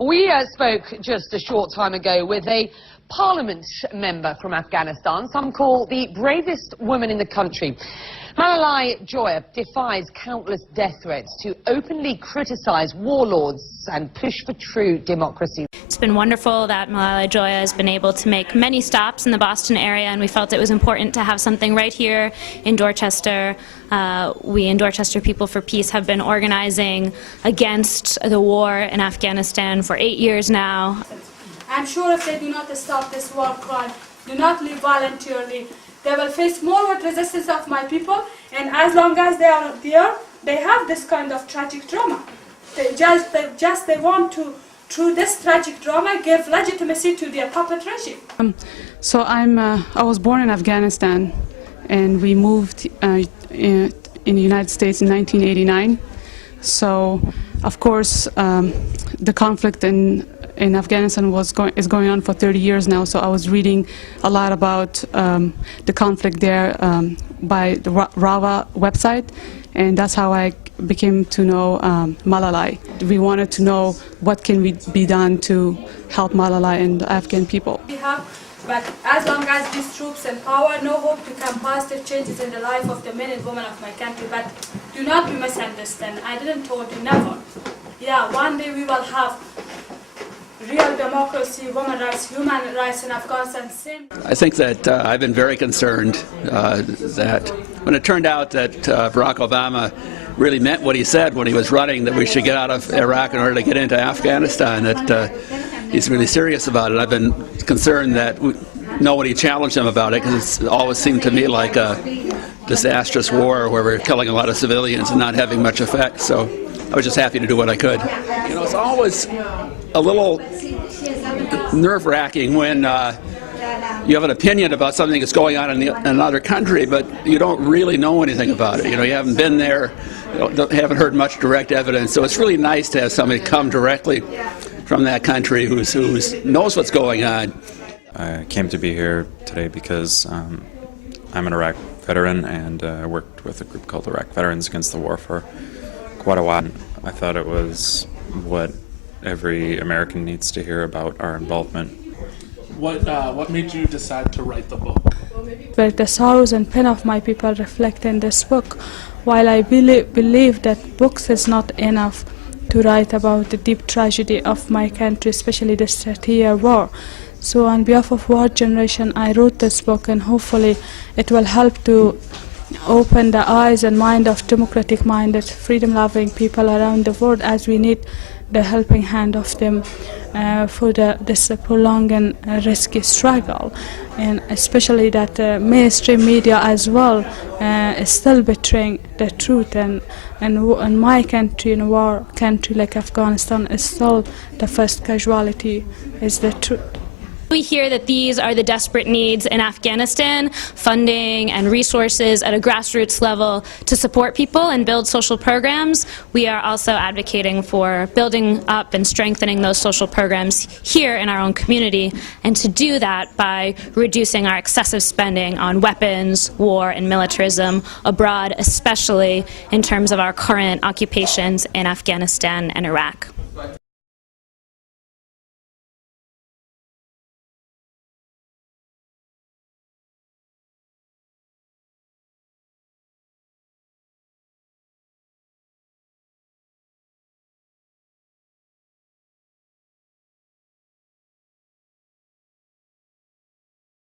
We spoke just a short time ago with a Parliament member from Afghanistan, some call the bravest woman in the country. Malalai Joya defies countless death threats to openly criticize warlords and push for true democracy. It's been wonderful that Malalai Joya has been able to make many stops in the Boston area, and we felt it was important to have something right here in Dorchester. We in Dorchester People for Peace have been organizing against the war in Afghanistan for 8 years now. I'm sure if they do not stop this war crime, do not leave voluntarily, they will face more resistance of my people, and as long as they are there, they have this kind of tragic drama. They want to, through this tragic drama, give legitimacy to their puppet regime. I was born in Afghanistan, and we moved in the United States in 1989. So, of course, the conflict in Afghanistan is going on for 30 years now, so I was reading a lot about the conflict there by the RAWA website, and that's how I became to know Malalai. We wanted to know what can be done to help Malalai and the Afghan people. But as long as these troops in power, no hope to come positive changes in the life of the men and women of my country. But do not be misunderstood. I didn't told you never. Yeah, one day we will have real democracy, women's rights, human rights in Afghanistan. I think that I've been very concerned that when it turned out that Barack Obama really meant what he said when he was running, that we should get out of Iraq in order to get into Afghanistan, that he's really serious about it. I've been concerned that nobody challenged him about it, because it always seemed to me like a disastrous war where we're killing a lot of civilians and not having much effect. So I was just happy to do what I could. You know, it's always a little nerve-wracking when you have an opinion about something that's going on in another country, but you don't really know anything about it. You know, you haven't been there, haven't heard much direct evidence. So it's really nice to have somebody come directly from that country who knows what's going on. I came to be here today because I'm an Iraq veteran, and I worked with a group called Iraq Veterans Against the War for quite a while. I thought it was what every American needs to hear about our involvement. What made you decide to write the book? But the sorrows and pain of my people reflect in this book. While I believe that books is not enough to write about the deep tragedy of my country, especially the 30-year war. So on behalf of our generation, I wrote this book, and hopefully it will help to open the eyes and mind of democratic-minded, freedom-loving people around the world, as we need the helping hand of them for this prolonged and risky struggle. And especially that mainstream media as well is still betraying the truth, and my country, in a war country like Afghanistan, is still the first casualty is the truth. We hear that these are the desperate needs in Afghanistan, funding and resources at a grassroots level to support people and build social programs. We are also advocating for building up and strengthening those social programs here in our own community, and to do that by reducing our excessive spending on weapons, war, and militarism abroad, especially in terms of our current occupations in Afghanistan and Iraq.